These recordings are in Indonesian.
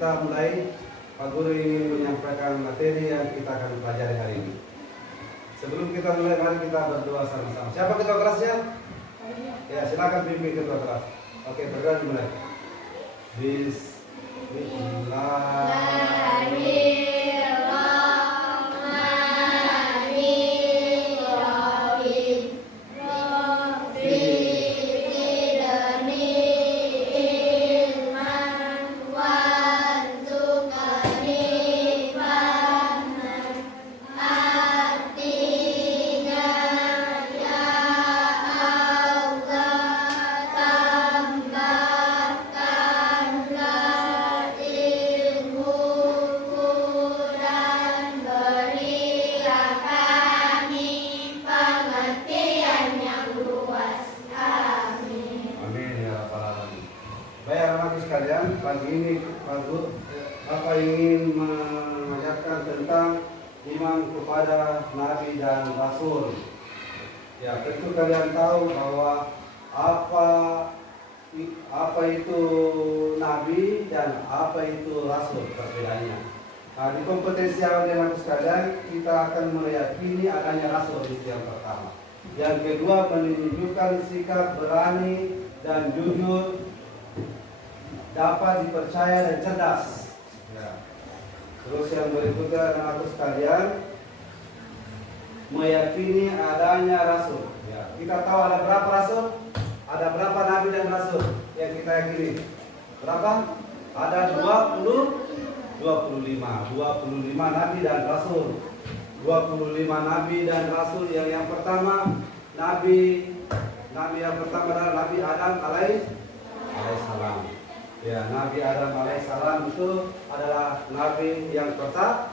kita mulai. Pak Guru ingin menyampaikan materi yang kita akan pelajari hari ini. Sebelum kita mulai, mari kita berdoa sama-sama. Siapa ketua kelasnya? Ya, silakan pimpin ketua kelas. Oke, berdoa dimulai. Pagi ini Pak Guru, Bapak ingin mengajarkan tentang iman kepada Nabi dan Rasul. Ya, tentu kalian tahu bahwa apa itu Nabi dan apa itu Rasul, perbedaannya. Nah, di kompetensi awal dan aku sekalian, kita akan meyakini adanya Rasul itu yang pertama. Yang kedua, menunjukkan sikap berani dan jujur, dapat dipercaya dan cerdas. Ya. Terus yang berikutnya anak-anakku sekalian, meyakini adanya Rasul. Ya. Kita tahu ada berapa Rasul? Ada berapa Nabi dan Rasul yang kita yakini? Berapa? Ada 25 Nabi dan Rasul. 25 Nabi dan Rasul yang pertama Nabi yang pertama adalah Nabi Adam alaihissalam. Ya, Nabi Adam alaihissalam itu adalah Nabi yang pertama.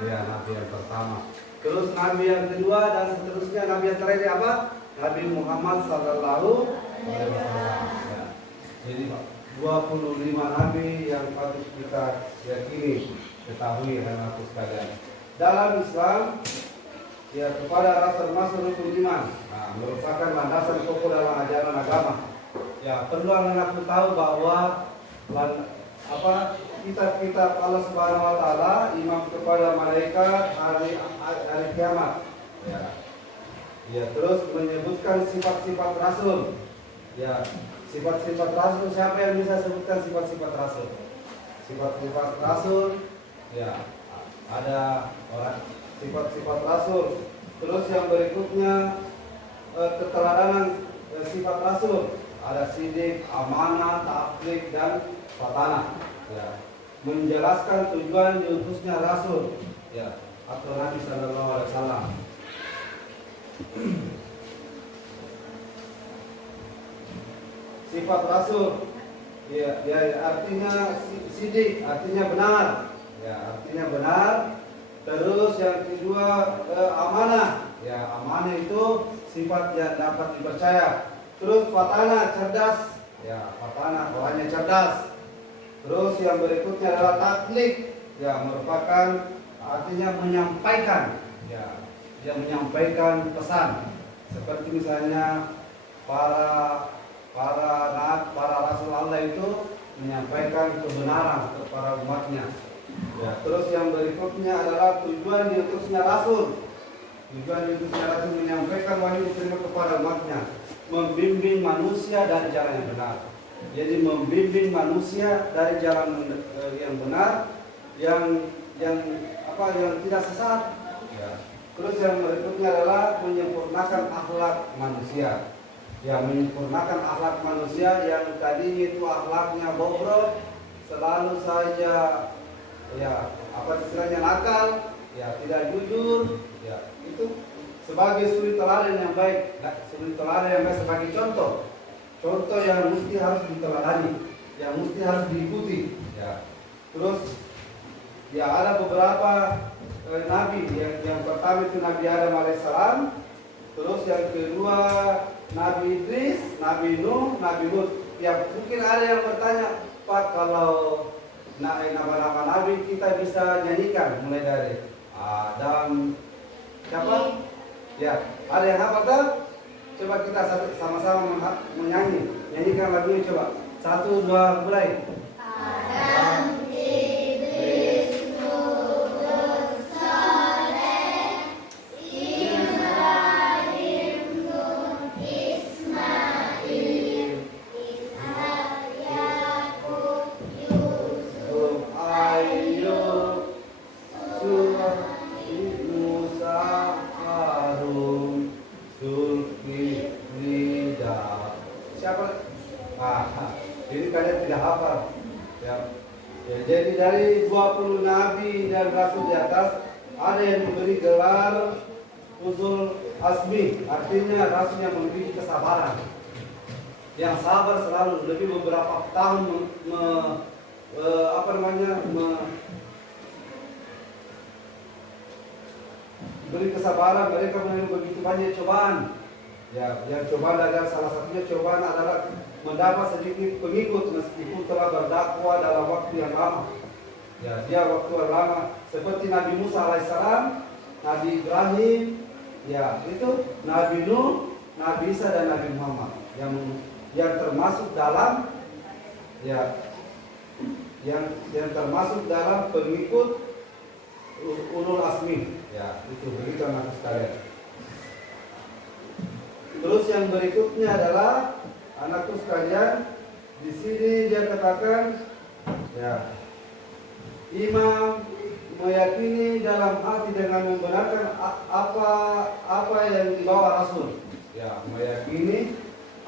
Ya, Nabi yang pertama. Terus Nabi yang kedua dan seterusnya, Nabi yang terakhir apa? Nabi Muhammad sallallahu alaihi wasallam. Ya. Jadi 25 Nabi yang patut kita yakini, ketahui dan aku sekalian. Dalam Islam, ya kepada Rasul masuk rukun iman. Nah, merupakan landasan pokok dalam ajaran agama. Ya, perlu anak-anakku tahu bahwa kitab-kitab Allah Subhanahu wa taala, iman kepada malaikat, hari kiamat. Ya, terus menyebutkan sifat-sifat Rasul. Ya, sifat-sifat Rasul, siapa yang bisa sebutkan sifat-sifat Rasul? Sifat-sifat Rasul, ya, ada orang sifat-sifat Rasul. Terus yang berikutnya keteladanan sifat Rasul. Ada sidik, amanah, taklid, dan fatanah. Ya. Menjelaskan tujuan diutusnya Rasul, ya, atau Nabi Sallallahu Alaihi Wasallam. Sifat Rasul, ya artinya sidik, artinya benar, ya, artinya benar. Terus yang kedua amanah, ya, amanah itu sifat yang dapat dipercaya. Terus fatana, cerdas, ya, fatana orangnya cerdas. Terus yang berikutnya adalah taklid, ya, merupakan artinya menyampaikan, ya, yang menyampaikan pesan. Seperti misalnya para Rasul Allah itu menyampaikan kebenaran kepada umatnya. Ya, terus yang berikutnya adalah tujuan diutusnya Rasul. Tujuan diutusnya Rasul menyampaikan wahyu diterima kepada umatnya. Membimbing manusia dari jalan yang benar. Jadi membimbing manusia dari jalan yang benar, yang tidak sesat. Ya. Terus yang berikutnya adalah menyempurnakan akhlak manusia. Ya, menyempurnakan akhlak manusia yang tadinya itu akhlaknya bobrok, selalu saja, ya, istilahnya nakal, ya, tidak jujur, ya, itu sebagai suri teladan yang baik, suri teladan yang baik sebagai contoh yang mesti harus diteladani, yang mesti harus diikuti. Ya. Terus, ya, ada beberapa nabi. Yang pertama itu Nabi Adam alaihissalam. Terus yang kedua Nabi Idris, Nabi Nuh, Nabi Lut. Ya, mungkin ada yang bertanya, Pak, kalau nama-nama nabi kita bisa nyanyikan mulai dari Adam, siapa? Ya, ada yang hafal tak? Coba kita sama-sama menyanyi. Nyanyikan lagunya coba. 1, 2, mulai. Adam, 20 nabi dan rasul di atas ada yang diberi gelar Ulul Azmi, artinya rasul yang memiliki kesabaran, yang sabar selalu lebih beberapa tahun beri kesabaran. Mereka menerima begitu banyak cobaan. Ya, yang cobaan adalah salah satunya cobaan adalah mendapat sedikit pengikut meskipun telah berdakwah dalam waktu yang lama. Ya, dia waktu yang lama seperti Nabi Musa alaihissalam, Nabi Ibrahim, ya itu Nabi Nuh, Nabi Isa dan Nabi Muhammad yang termasuk dalam yang termasuk dalam pengikut Ulul Azmi. Ya, itu begitu anak sekalian. Terus yang berikutnya adalah anakku sekalian, di sini dia katakan, ya, imam meyakini dalam hati dengan membenarkan apa yang dibawa Rasul. Ya, meyakini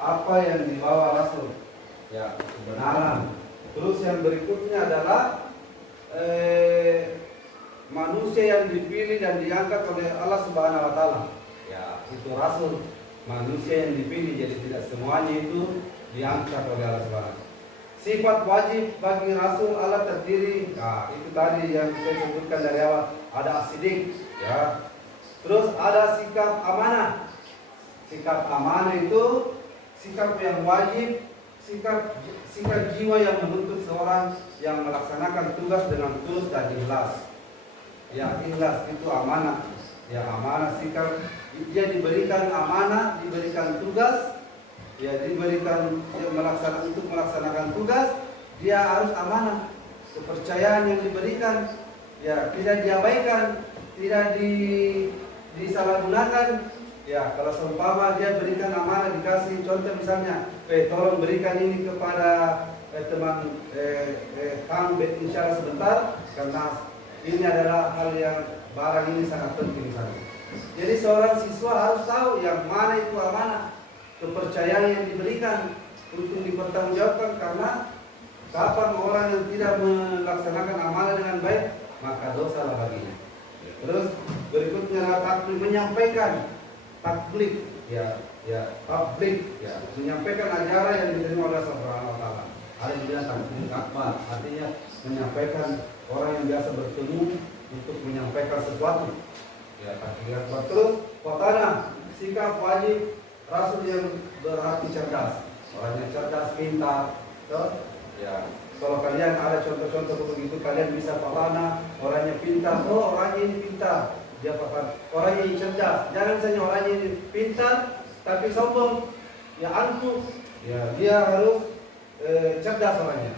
apa yang dibawa Rasul. Ya, kebenaran. Terus yang berikutnya adalah manusia yang dipilih dan diangkat oleh Allah Subhanahu wa taala. Ya, itu Rasul. Manusia yang dipilih, jadi tidak semuanya itu diangkat oleh Allah Subhanahu. Sifat wajib bagi Rasul Allah terdiri, nah itu tadi yang saya sebutkan dari awal, ada asidik, ya. Terus ada sikap amanah. Sikap amanah itu sikap yang wajib, sikap jiwa yang menuntut seorang yang melaksanakan tugas dengan tulus dan ikhlas. Ya, ikhlas itu amanah. Ya, amanah sikap, dia diberikan amanah, diberikan tugas, ya diberikan untuk melaksanakan tugas, dia harus amanah. Kepercayaan yang diberikan, ya tidak diabaikan, tidak disalahgunakan. Ya, kalau seumpama dia berikan amanah, dikasih contoh misalnya, tolong berikan ini kepada teman Kang insya Allah sebentar, karena ini adalah hal yang barang ini sangat penting sekali. Jadi seorang siswa harus tahu yang mana itu amanah, kepercayaan yang diberikan untuk dipertanggungjawabkan, karena kapan orang yang tidak melaksanakan amanah dengan baik, maka dosa lah baginya. Terus berikutnya adalah taklik, menyampaikan taklik, publik, menyampaikan ajaran yang diterima oleh Allah Subhanahu wa taala. Ada yang bilang taklik akbar, artinya menyampaikan, orang yang biasa bertemu untuk menyampaikan sesuatu. Ya, taklik akbar. Terus qatana, sikap wajib Rasul yang berarti cerdas. Orang yang cerdas, pintar. Ya, kalau kalian ada contoh-contoh begitu, kalian bisa qatana, orangnya pintar. Oh, orangnya ini pintar. Dia papan. Orangnya ini cerdas. Jangan saja orangnya ini pintar tapi sombong. Ya, angkuh. Ya, dia harus cerdas orangnya.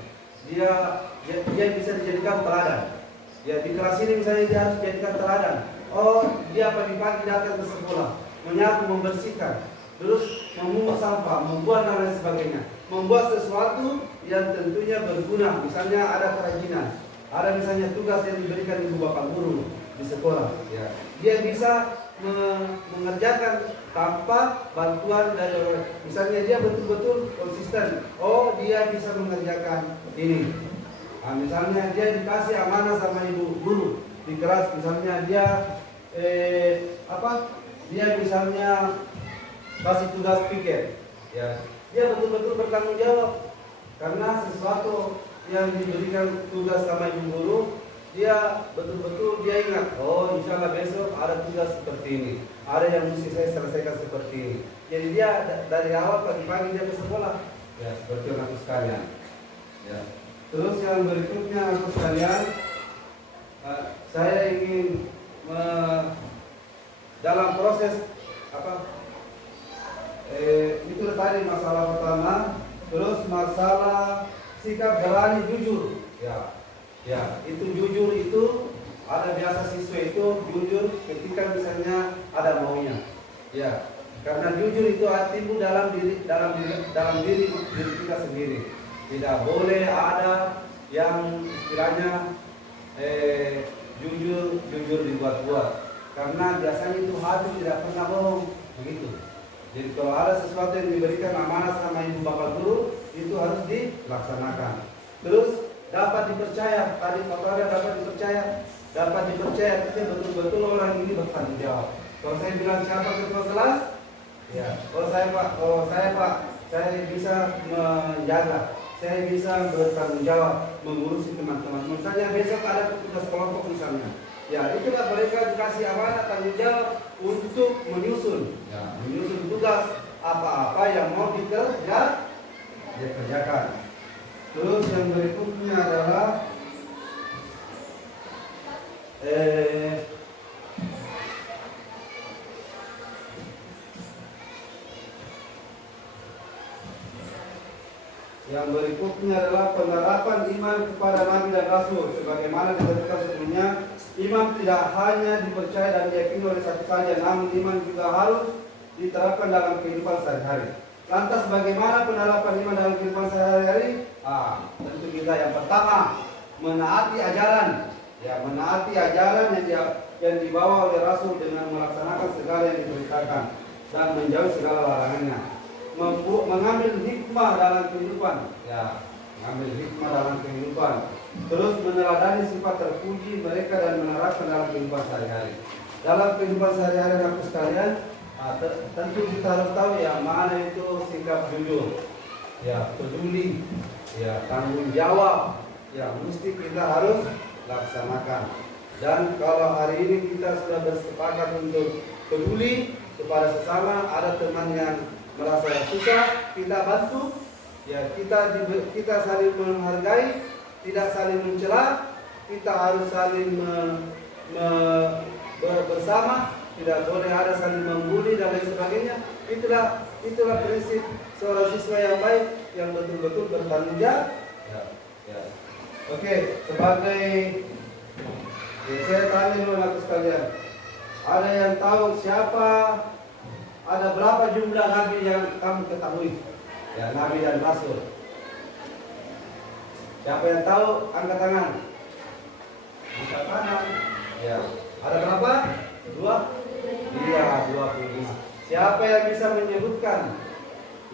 Dia bisa dijadikan teladan. Ya, di kelas ini misalnya dia harus dijadikan teladan. Oh, dia pagi-pagi datang ke sekolah, menyapu, membersihkan, terus memungut sampah, membuat dan lain sebagainya, membuat sesuatu yang tentunya berguna. Misalnya ada kerajinan, ada misalnya tugas yang diberikan ibu bapak guru di sekolah. Ya, dia bisa mengerjakan tanpa bantuan dari orang. Misalnya dia betul-betul konsisten. Oh, dia bisa mengerjakan ini. Nah, misalnya dia dikasih amanah sama ibu guru di kelas, misalnya dia dia misalnya kasih tugas piket, ya dia betul-betul bertanggung jawab karena sesuatu yang diberikan tugas sama ibu guru, dia betul-betul dia ingat, oh insya Allah besok ada tugas seperti ini, ada yang mesti saya selesaikan seperti ini. Jadi dia dari awal pagi-pagi dia ke sekolah, ya seperti anak sekalian. Ya. Terus yang berikutnya anak sekalian, saya ingin dalam proses itu tadi masalah pertama, terus masalah sikap berani jujur. Ya, itu jujur itu ada biasa siswa itu jujur ketika misalnya ada maunya. Ya, karena jujur itu timbul dalam diri kita sendiri. Tidak boleh ada yang istilahnya jujur dibuat-buat, karena biasanya itu hati tidak pernah bohong begitu. Jadi kalau ada sesuatu yang diberikan amanah sama ibu bapak guru, itu harus dilaksanakan. Terus dapat dipercaya, tadi faktornya dapat dapat dipercaya, artinya betul-betul orang ini bertanggung jawab. Kalau saya bilang siapa ketua kelas, ya, kalau saya pak, saya bisa menjaga, saya bisa bertanggung jawab, mengurusi teman-teman. Misalnya besok ada tugas kelompok misalnya, ya itulah mereka dikasih amanah tanggung jawab untuk menyusun, ya, menyusun tugas apa-apa yang mau dikerjakan. Terus yang berikutnya adalah yang berikutnya adalah penerapan iman kepada Nabi dan Rasul. Sebagaimana disebutkan sebelumnya, iman tidak hanya dipercaya dan diyakini oleh satu saja, namun iman juga harus diterapkan dalam kehidupan sehari-hari. Lantas bagaimana penerapan iman dalam kehidupan sehari-hari? Tentu kita yang pertama menaati ajaran, ya, menaati ajaran yang dibawa oleh Rasul dengan melaksanakan segala yang diperintahkan dan menjauhi segala larangannya. Mengambil hikmah dalam kehidupan, ya, mengambil hikmah dalam kehidupan. Terus meneladani sifat terpuji mereka dan menerapkan dalam kehidupan sehari-hari. Dalam kehidupan sehari-hari anak sekalian, tentu kita harus tahu yang mana itu sikap jujur, ya, peduli, ya, tanggung jawab, yang mesti kita harus laksanakan. Dan kalau hari ini kita sudah bersepakat untuk peduli kepada sesama, ada teman yang merasa susah, kita bantu, ya, kita saling menghargai, tidak saling mencela, kita harus saling bersama, tidak boleh ada saling membuli dan lain sebagainya. Itulah prinsip seorang siswa yang baik, yang betul-betul bertanggung jawab. Ya. Oke, sebagai saya tanya dulu anak sekalian, ada yang tahu siapa? Ada berapa jumlah nabi yang kamu ketahui? Ya, nabi dan rasul. Siapa yang tahu? Angkat tangan. Angkat tangan. Ya. Ada berapa? 2? Iya, 25. Siapa yang bisa menyebutkan?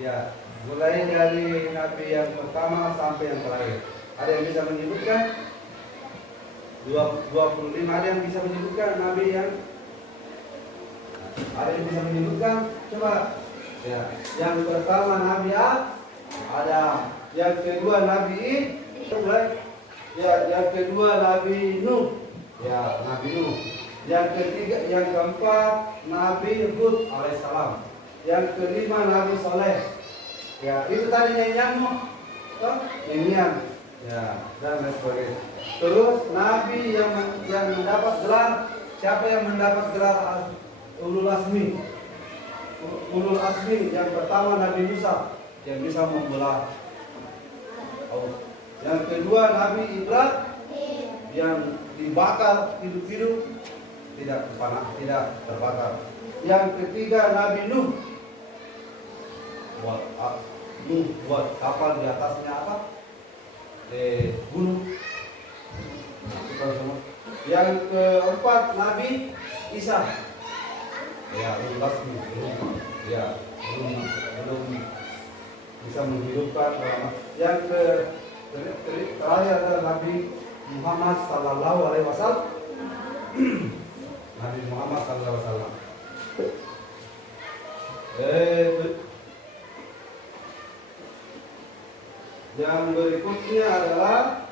Ya, mulai dari nabi yang pertama sampai yang terakhir. Ada yang bisa menyebutkan? 25. Ada yang bisa menyebutkan nabi yang? Ada yang bisa menyebutkan? Coba. Ya, yang pertama Nabi Adam, yang kedua Nabi ya, yang kedua Nabi Nuh, ya, Nabi Nuh. Yang ketiga, yang keempat Nabi Hud alaihissalam. Yang kelima Nabi Saleh. Ya, itu tadi nyanyianmu, nyanyian. Ya, dan lain sebagainya. Terus Nabi yang mendapat gelar, siapa yang mendapat gelar Ulul Azmi? Ulul Azmi yang pertama Nabi Musa yang bisa membelah. Yang kedua Nabi Ibrahim yang dibakar hidup-hidup, tidak terbakar. Yang ketiga Nabi Nuh buat kapal di atasnya apa? Gunung. Yang keempat Nabi Isa. Ya, belum bisa menghidupkan ulama. Yang terakhir adalah Nabi Muhammad Sallallahu Alaihi Wasallam. Nabi Muhammad Sallallahu Alaihi Wasallam. Yang berikutnya adalah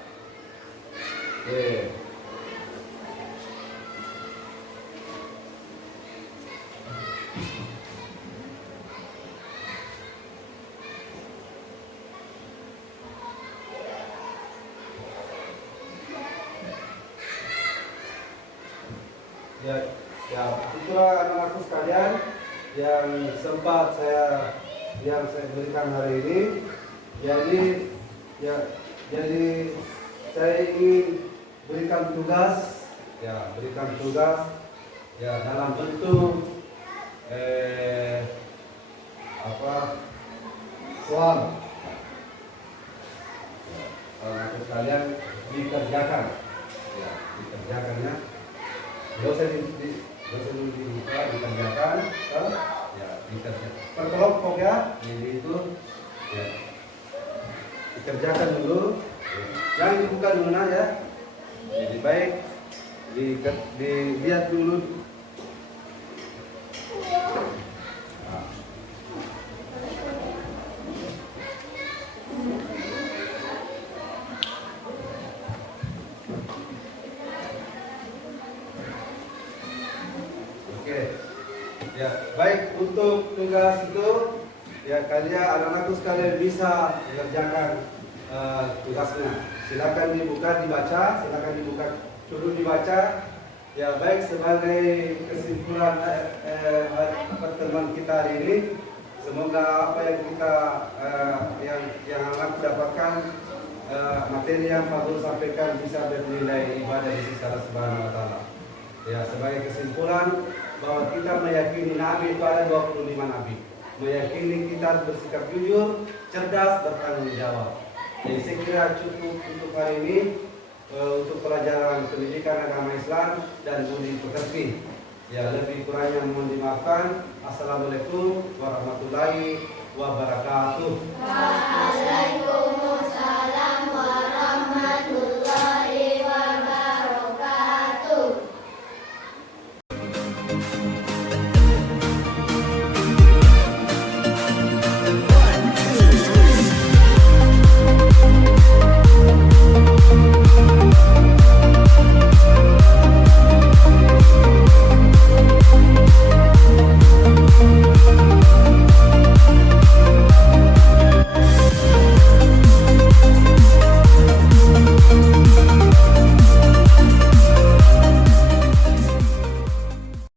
ya, itulah anak-anakku sekalian yang sempat saya berikan hari ini. Jadi saya ingin berikan tugas ya dalam bentuk soal. Anak-anakku sekalian dikerjakan ya. Dosen dikerjakan, ya, per kelompok ya. Jadi itu ya, dikerjakan dulu. Yang dibuka dulu ya. Jadi baik dilihat dulu. Nah. Oke, ya baik, untuk tugas itu ya kalian anak-anakku sekalian bisa mengerjakan tugasnya. Silakan dibaca, silakan dibuka dulu dibaca. Ya baik, sebagai kesimpulan pertemuan kita hari ini, semoga apa yang kita yang anak dapatkan, materi yang Pak Guru sampaikan bisa bernilai ibadah di sisi Allah Subhanahu wa taala. Ya, sebagai kesimpulan bahwa kita meyakini Nabi itu ada 25 Nabi. Meyakini kita harus bersikap jujur, cerdas, bertanggung jawab. Jadi saya kira cukup untuk hari ini untuk pelajaran pendidikan agama Islam dan budi pekerti. Ya, lebih kurangnya mohon dimaafkan. Assalamualaikum warahmatullahi wabarakatuh. Waalaikumsalam.